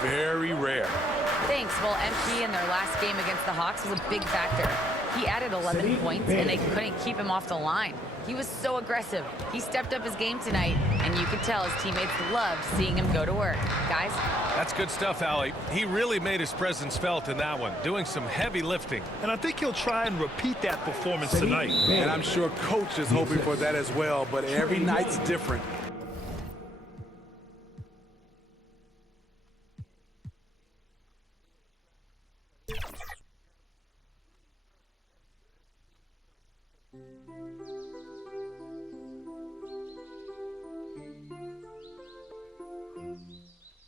very rare. Thanks. Well, MP in their last game against the Hawks was a big factor. He added 11 points, and they couldn't keep him off the line. He was so aggressive. He stepped up his game tonight, and you could tell his teammates loved seeing him go to work. Guys? That's good stuff, Allie. He really made his presence felt in that one, doing some heavy lifting. And I think he'll try and repeat that performance tonight. And I'm sure coach is hoping for that as well, but every night's different.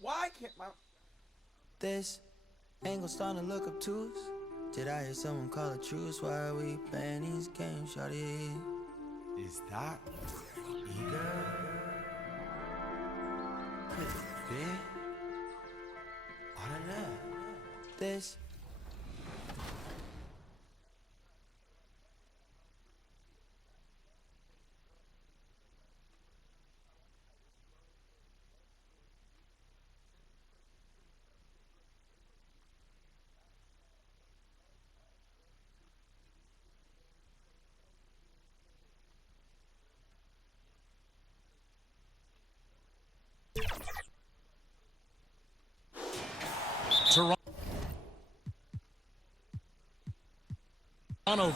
Why can't my... This angle starting to look obtuse. Did I hear someone call a truce? Why are we playing these games, shawty? Is that eager? Could it be? I don't know. This Toronto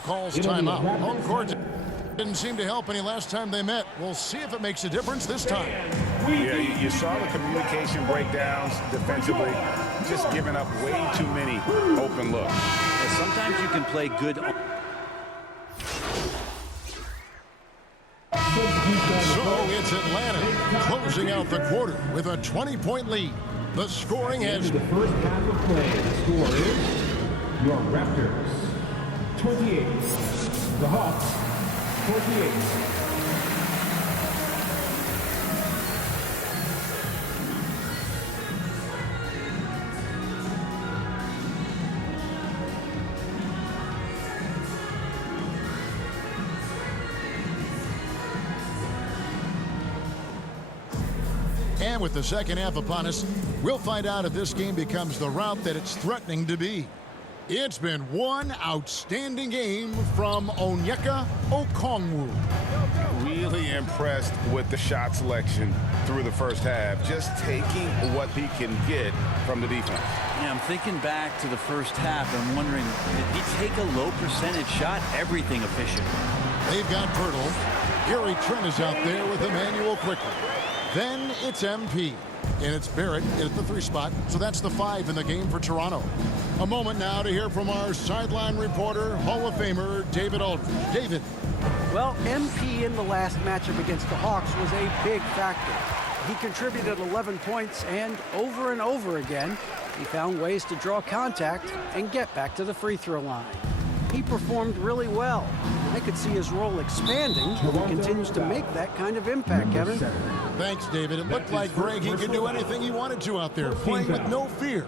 calls timeout. Home court didn't seem to help any last time they met. We'll see if it makes a difference this time. Yeah, you saw the communication breakdowns defensively, just giving up way too many open looks. Yeah, sometimes you can play good. So it's Atlanta closing out the quarter with a 20-point lead. The scoring has... The first half of play, the score is your Raptors 28, the Hawks 48. And with the second half upon us, we'll find out if this game becomes the route that it's threatening to be. It's been one outstanding game from Onyeka Okongwu. Really impressed with the shot selection through the first half, just taking what he can get from the defense. Yeah, I'm thinking back to the first half and wondering, did he take a low percentage shot? Everything efficient. They've got Pirtle. Gary Trent is out there with Emmanuel Quickly. Then it's MP. And it's Barrett at the 3 spot, so that's the 5 in the game for Toronto. A moment now to hear from our sideline reporter, Hall of Famer David Aldridge. David. Well, MP in the last matchup against the Hawks was a big factor. He contributed 11 points, and over again, he found ways to draw contact and get back to the free throw line. He performed really well. I could see his role expanding if he continues to make that kind of impact, Kevin. Thanks, David. It looked like Greg, he could do anything he wanted to out there, playing with no fear.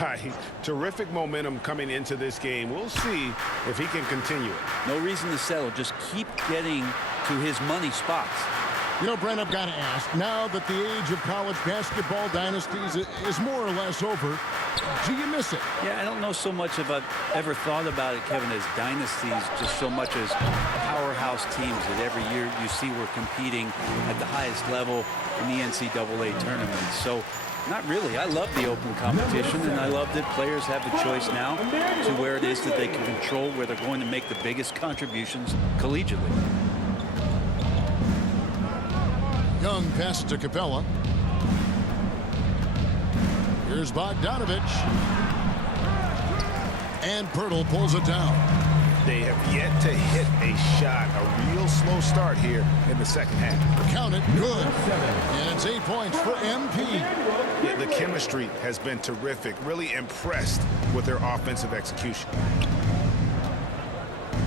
Right. Terrific momentum coming into this game. We'll see if he can continue it. No reason to settle. Just keep getting to his money spots. You know, Brent, I've got to ask, now that the age of college basketball dynasties is more or less over, do you miss it? Yeah, I don't know so much if I've ever thought about it, Kevin, as dynasties, just so much as powerhouse teams that every year you see we're competing at the highest level in the NCAA tournament. So, not really. I love the open competition, and I love that players have the choice now to where it is that they can control where they're going to make the biggest contributions collegiately. Young pass to Capella. Here's Bogdanovich. And Pirtle pulls it down. They have yet to hit a shot, a real slow start here in the second half. Count it, good. And it's 8 points for MP. Yeah, the chemistry has been terrific. Really impressed with their offensive execution.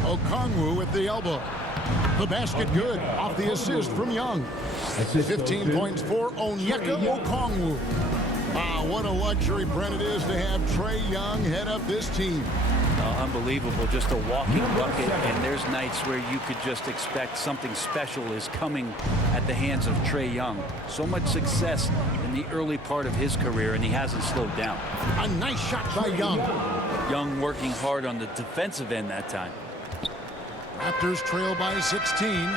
Okongwu with the elbow. The basket good off the assist from Young. 15 points for Onyeka Okongwu. Wow, what a luxury, Brent, it is to have Trae Young head up this team. Unbelievable, just a walking bucket, and there's nights where you could just expect something special is coming at the hands of Trae Young. So much success in the early part of his career, and he hasn't slowed down. A nice shot by Young. Young working hard on the defensive end that time. Raptors trail by 16.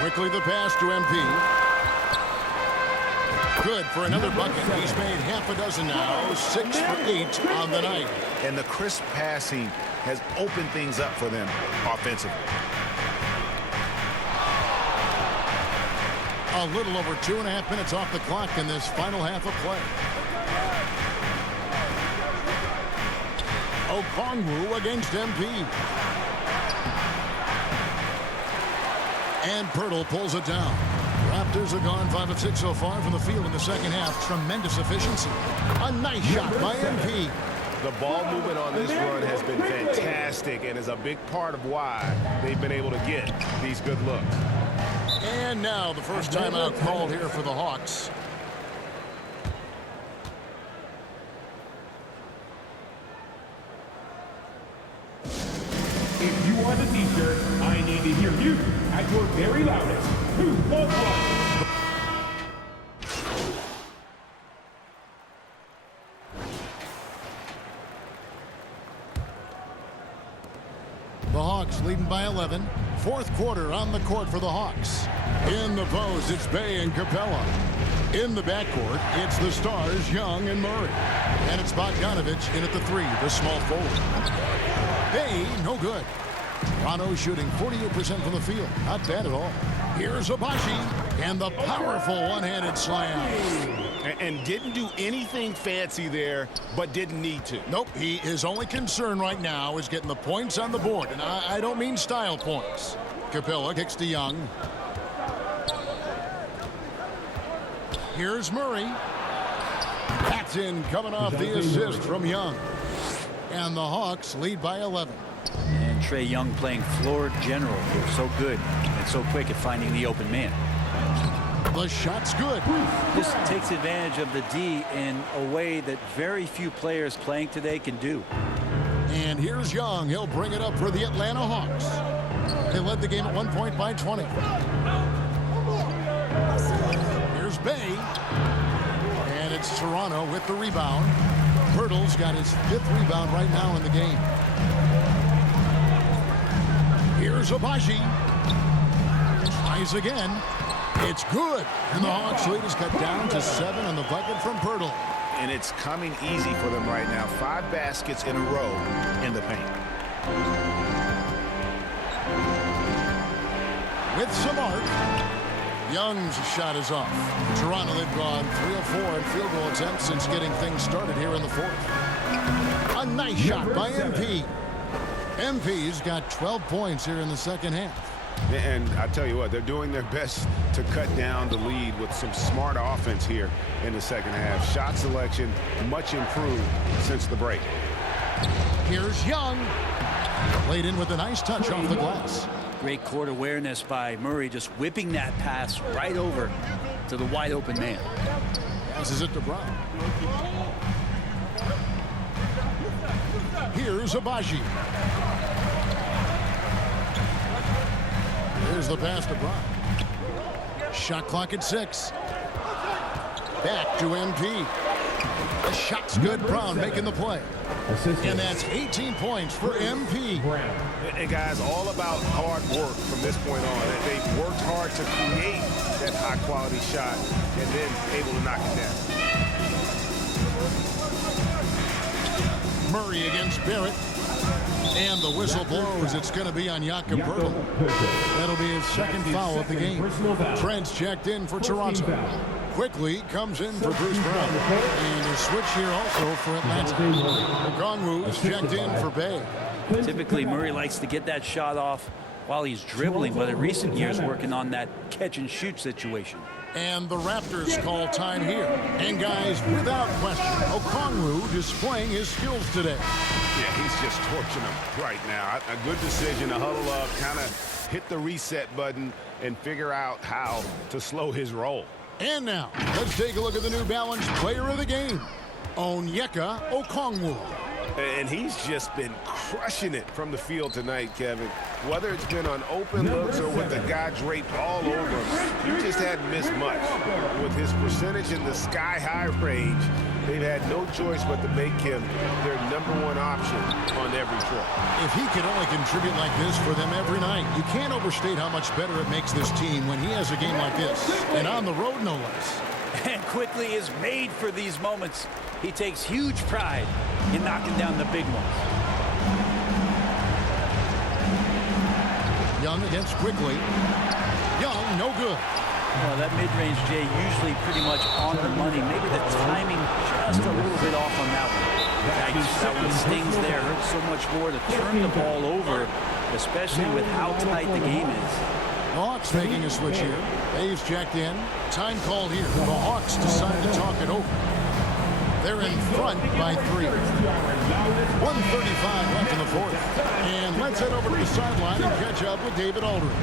Quickly the pass to MP. Good for another bucket. He's made half a dozen now. 6 for 8 on the night. And the crisp passing has opened things up for them offensively. A little over 2.5 minutes off the clock in this final half of play. Okongwu against MP. And Pirtle pulls it down. Raptors have gone 5 of 6 so far from the field in the second half. Tremendous efficiency. A nice shot by MP. The ball movement on this run has been fantastic and is a big part of why they've been able to get these good looks. And now the first timeout called here for the Hawks. If you are the teacher, I need to hear you at your very loudest. Who wants one? The Hawks leading by 11. Fourth quarter on the court for the Hawks. In the post, it's Bey and Capella. In the backcourt, it's the stars, Young and Murray. And it's Bogdanovich in at the 3, the small forward. Bey, no good. Toronto shooting 48% from the field. Not bad at all. Here's Abashi and the powerful one-handed slam. And didn't do anything fancy there, but didn't need to. Nope, his only concern right now is getting the points on the board. And I don't mean style points. Capella kicks to Young. Here's Murray. That's in, coming off the assist from Young. And the Hawks lead by 11. And Trae Young playing floor general. They're so good and so quick at finding the open man. The shot's good. This takes advantage of the D in a way that very few players playing today can do. And here's Young. He'll bring it up for the Atlanta Hawks. They led the game at 1 point by 20. Here's Bey. And it's Toronto with the rebound. Pirtle's got his 5th rebound right now in the game. Here's Abashi. Tries again. It's good. And the Hawks lead is cut down to 7 on the bucket from Pirtle. And it's coming easy for them right now. 5 baskets in a row in the paint. With some arc, Young's shot is off. Toronto, they've gone 3 of 4 in field goal attempts since getting things started here in the 4th. A nice shot by MP. MP's got 12 points here in the second half. And I tell you what, they're doing their best to cut down the lead with some smart offense here in the second half. Shot selection much improved since the break. Here's Young. Played in with a nice touch off the glass. Great court awareness by Murray, just whipping that pass right over to the wide open man. Passes it to Brown. Here's Abashi. Here's the pass to Brown. Shot clock at 6. Back to MP. The shot's good. Brown making the play. And that's 18 points for MP. And guys, all about hard work from this point on. They've worked hard to create that high-quality shot and then able to knock it down. Murray against Barrett. And the whistle blows. It's going to be on Jakob Pirtle. That'll be his 2nd foul of the game. Trent's checked in for Toronto. Quickly comes in for Bruce Brown. And a switch here also for Atlanta. Okongwu is checked in for Bey. Typically, Murray likes to get that shot off while he's dribbling, but in recent years working on that catch-and-shoot situation. And the Raptors call time here. And guys, without question, Okongwu displaying his skills today. Yeah, he's just torching them right now. A good decision to huddle up, kind of hit the reset button, and figure out how to slow his roll. And now, let's take a look at the New Balance player of the game, Onyeka Okongwu. And he's just been crushing it from the field tonight, Kevin. Whether it's been on open looks or with the guy draped all over him, he just hadn't missed much. With his percentage in the sky-high range, they've had no choice but to make him their #1 option on every trip. If he could only contribute like this for them every night, you can't overstate how much better it makes this team when he has a game like this, and on the road no less. And Quickly is made for these moments. He takes huge pride in knocking down the big ones. Young against Quickly. Young, no good. Well, that mid-range, Jay, usually pretty much on the money. Maybe the timing just a little bit off on that one. That one stings there. Hurts so much more to turn the ball over, especially with how tight the game is. Hawks making a switch here. A's jacked in. Time called here. The Hawks decide to talk it over. They're in front by 3. 1:35 left in the fourth. And let's head over to the sideline and catch up with David Aldridge.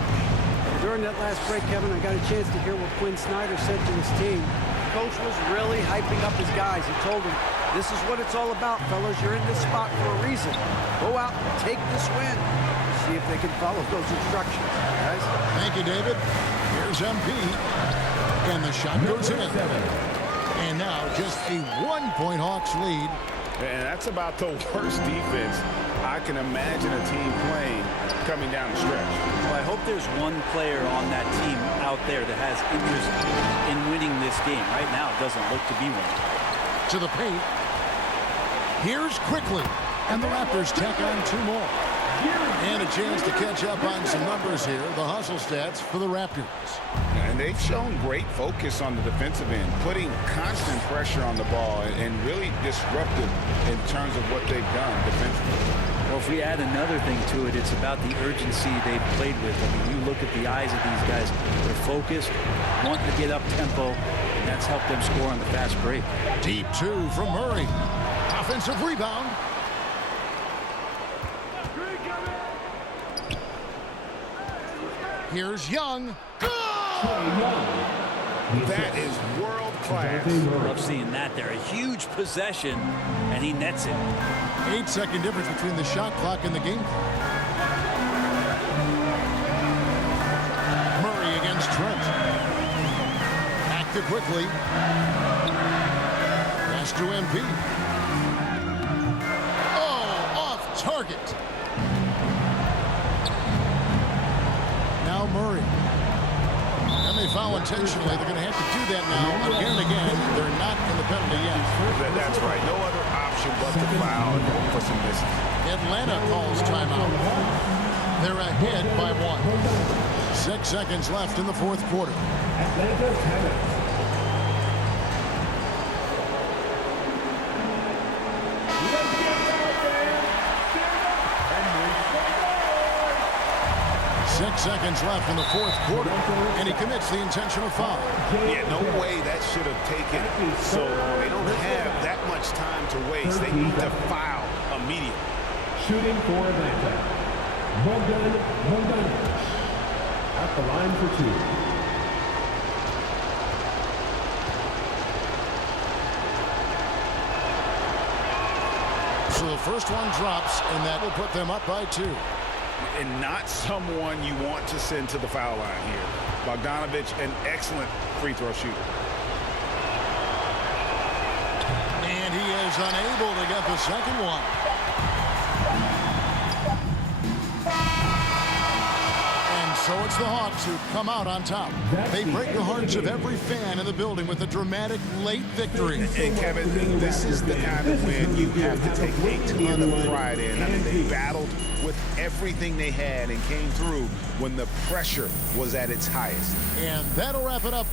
During that last break, Kevin, I got a chance to hear what Quinn Snyder said to his team. Coach was really hyping up his guys. He told them, this is what it's all about, fellas. You're in this spot for a reason. Go out and take this win. See if they can follow those instructions, guys. Thank you, David. Here's MP. And the shot goes in. And now just a 1-point Hawks lead. And that's about the worst defense I can imagine a team playing coming down the stretch. Well, I hope there's one player on that team out there that has interest in winning this game. Right now, it doesn't look to be one. To the paint. Here's Quickly. And the Raptors tack on 2 more. And a chance to catch up on some numbers here. The hustle stats for the Raptors. And they've shown great focus on the defensive end, putting constant pressure on the ball and really disruptive in terms of what they've done defensively. Well, if we add another thing to it, it's about the urgency they've played with. I mean, you look at the eyes of these guys. They're focused, wanting to get up tempo, and that's helped them score on the fast break. Deep 2 from Murray. Offensive rebound. Here's Young. That is world class. Love seeing that there. A huge possession, and he nets it. 8-second difference between the shot clock and the game clock. Murray against Trent. Back to Quickly. Pass to MP. Oh, off target. Now Murray. And they foul intentionally. They're going to have to do that now again and again. They're not in the penalty yet. That's right. No other option but to foul and hope for some misses. Atlanta calls timeout. They're ahead by 1. 6 seconds left in the fourth quarter. Atlanta timeout. 6 seconds left in the fourth quarter, and he commits the intentional foul. Yeah, no way that should have taken so long. They don't have that much time to waste. They need to foul immediately. Shooting for Atlanta, Bogdan Bogdanovic at the line for 2. So the first one drops, and that will put them up by 2. And not someone you want to send to the foul line here. Bogdanovic, an excellent free throw shooter. And he is unable to get the second one. And so it's the Hawks who come out on top. They break the hearts of every fan in the building with a dramatic late victory. And Kevin, this is the kind of win you have to take a ton of pride in. I mean, they battled with everything they had and came through when the pressure was at its highest. And that'll wrap it up.